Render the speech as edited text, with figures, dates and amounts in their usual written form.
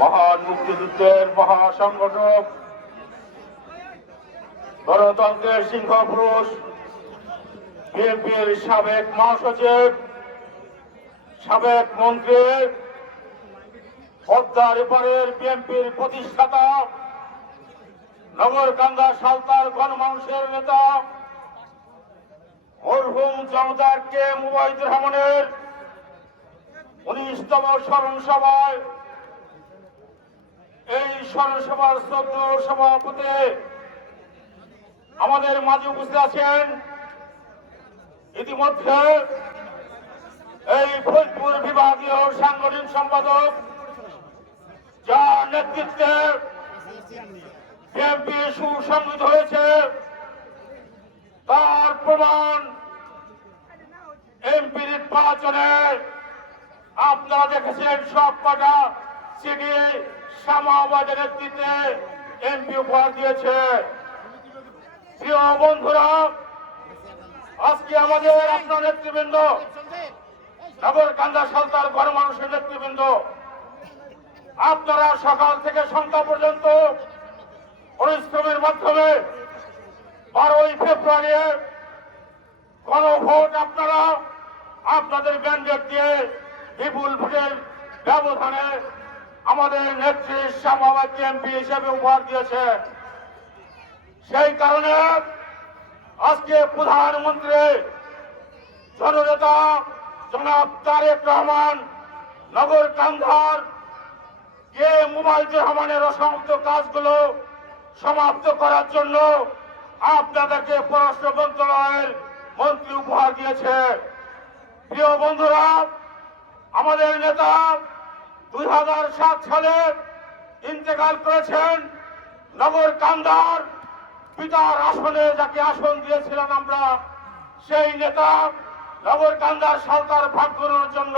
মহান মুক্তিযুদ্ধের মহাসংগঠক, গণতন্ত্রের সিংহপুরুষ, বিএনপির সাবেক মহাসচিব, সাবেক মন্ত্রী, পদ্মার এপারের বিএনপির প্রতিষ্ঠাতা, নগরকান্দা সালতার গণমানুষের নেতা মরহুম জনতার কে মুবাইদুর রহমানের 19তম স্মরণ সভায় এই স্মরণ সভার শ্রদ্ধেয় সভাপতি আমাদের মাঝে উপস্থিত আছেন। ইতিমধ্যে এই ফরিদপুর বিভাগীয় সাংগঠনিক সম্পাদক, যার নেতৃত্বে বিএনপি সুসংগঠিত হয়েছে, তার প্রমাণ এমপি নির্বাচনে আপনারা দেখেছেন সব কটা সিটি শামাবাদের নেতৃত্বে এমপি উপহার দিয়েছে। প্রিয় বন্ধুরা, আজকে আমাদের আপনার নেতৃবৃন্দ, নগরকান্দা সালতার গণমানুষের নেতৃবৃন্দ, আপনারা সকাল থেকে সন্ধ্যা পর্যন্ত পরিশ্রমের মাধ্যমে 12ই ফেব্রুয়ারি গণভোট আপনারা আপনাদের ব্যান্ডেড দিয়ে বিপুল ভোটের ব্যবধানে আমাদের নেত্রী শামাবাদকে এমপি হিসেবে উপহার দিয়েছে। সেই কারণে আজকে প্রধানমন্ত্রী জননেতা জনাব তারেক রহমান নগরকান্দার কে মুবাইদুর রহমানের অসমাপ্ত কাজগুলো সমাপ্ত করার জন্য আপনাদেরকে পররাষ্ট্র মন্ত্রণালয়ের মন্ত্রী উপহার দিয়েছে। প্রিয় বন্ধুরা, আমাদের নেতা 2007 সালে ইন্তেকাল করেছেন। নগরকান্দার পিতার আসনে যাকে আসন দিয়েছিলাম আমরা, সেই নেতা নগরকান্দার সালতার ভাগ করার জন্য